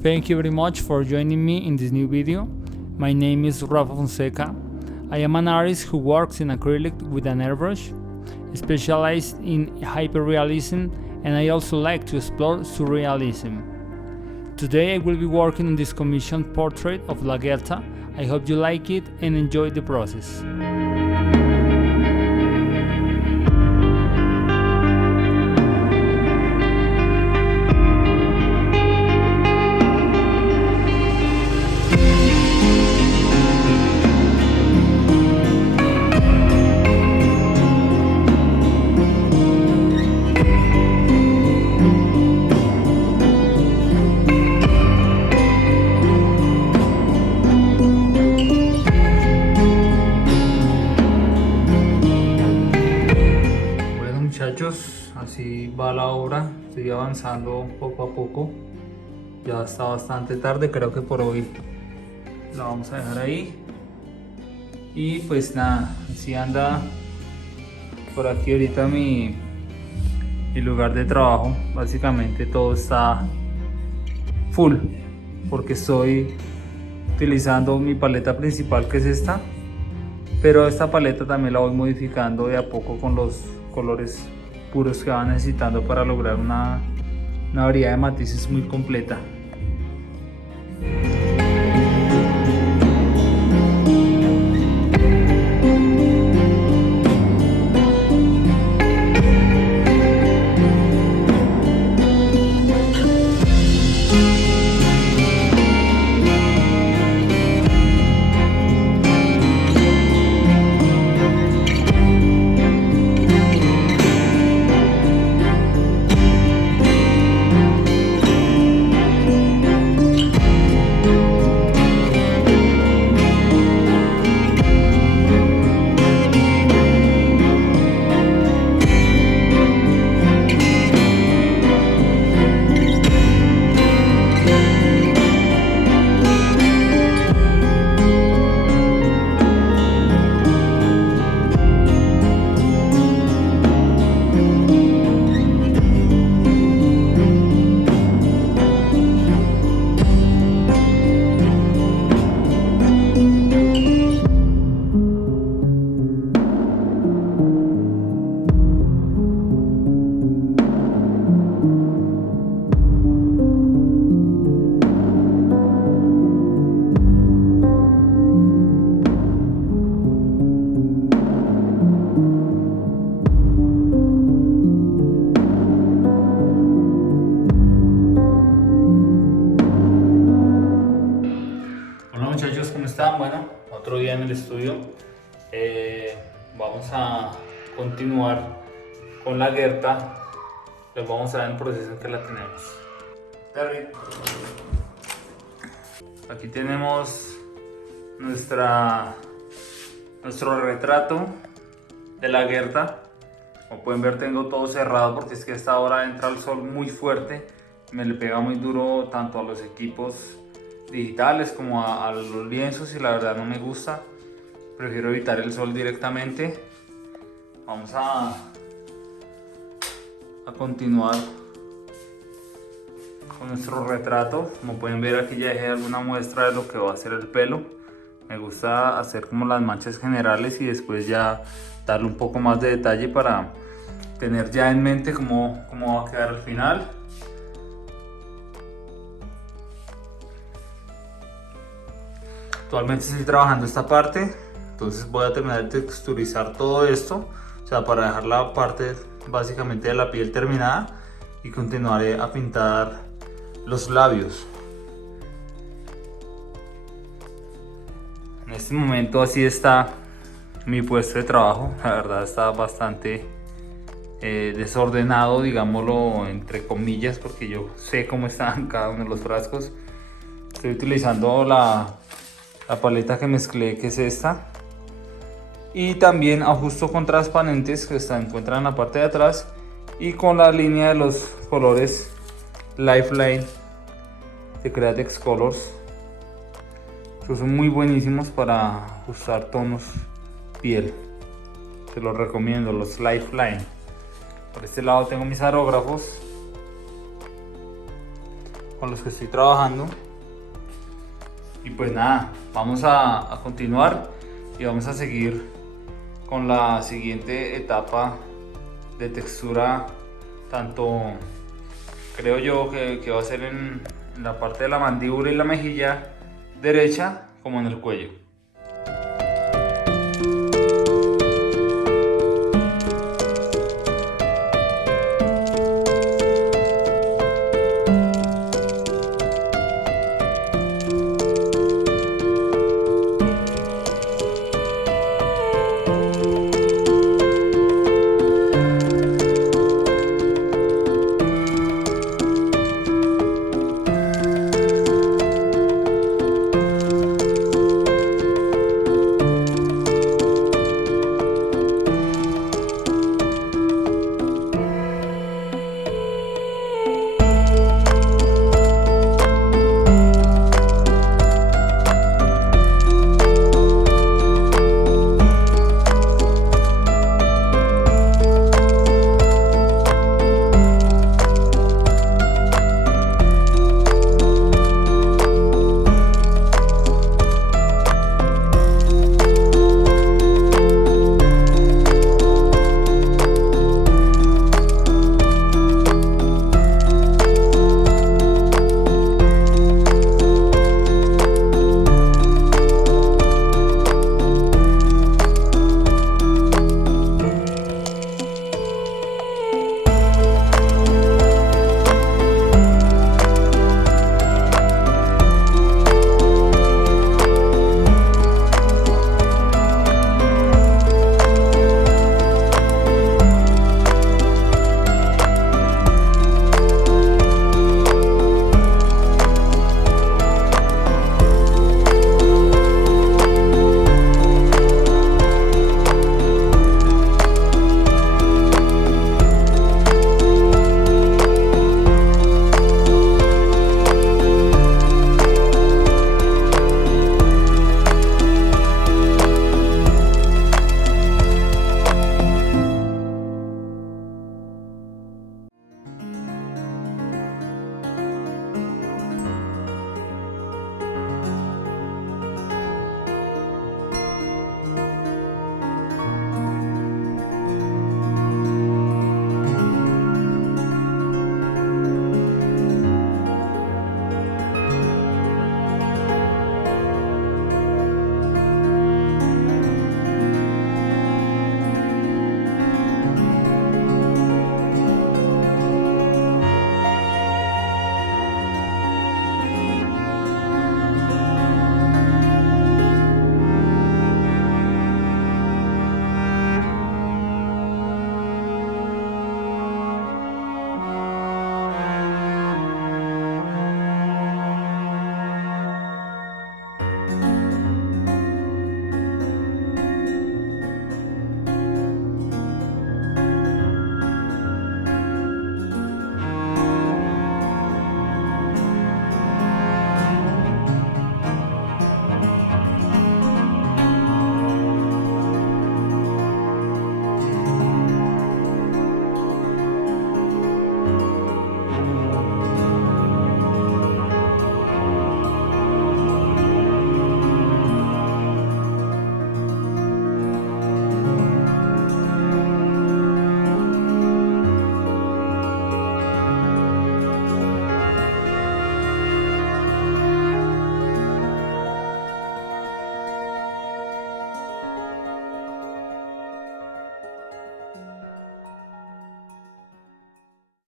Thank you very much for joining me in this new video. My name is Rafa Fonseca. I am an artist who works in acrylic with an airbrush, specialized in hyperrealism, and I also like to explore surrealism. Today I will be working on this commissioned portrait of Lagertha. I hope you like it and enjoy the process. Muchachos, así va la obra, estoy avanzando poco a poco, ya está bastante tarde, creo que por hoy la vamos a dejar ahí. Y pues nada, así anda por aquí ahorita mi lugar de trabajo. Básicamente todo está full porque estoy utilizando mi paleta principal, que es esta, pero esta paleta también la voy modificando de a poco con los colores puros que van necesitando para lograr una variedad de matices muy completa. Muchachos, ¿cómo están? Bueno, otro día en el estudio. Vamos a continuar con Lagertha. Les vamos a ver el proceso en que la tenemos. Aquí tenemos nuestro retrato de Lagertha. Como pueden ver, tengo todo cerrado porque es que a esta hora entra el sol muy fuerte. Me le pega muy duro tanto a los equipos digitales como a los lienzos y la verdad no me gusta. Prefiero evitar el sol directamente. Vamos a continuar con nuestro retrato. Como pueden ver, aquí ya dejé alguna muestra de lo que va a ser el pelo. Me gusta hacer como las manchas generales y después ya darle un poco más de detalle para tener ya en mente cómo va a quedar al final. Actualmente estoy trabajando esta parte, entonces voy a terminar de texturizar todo esto, o sea, para dejar la parte básicamente de la piel terminada, y continuaré a pintar los labios. En este momento así está mi puesto de trabajo. La verdad está bastante desordenado, digámoslo entre comillas, porque yo sé cómo están cada uno de los frascos. Estoy utilizando la paleta que mezclé, que es esta, y también ajusto con transparentes que se encuentran en la parte de atrás, y con la línea de los colores Lifeline de Createx Colors. Estos son muy buenísimos para ajustar tonos piel, te los recomiendo, los Lifeline. Por este lado tengo mis aerógrafos con los que estoy trabajando. Y pues nada, vamos a continuar y vamos a seguir con la siguiente etapa de textura, tanto creo yo que va a ser en la parte de la mandíbula y la mejilla derecha como en el cuello.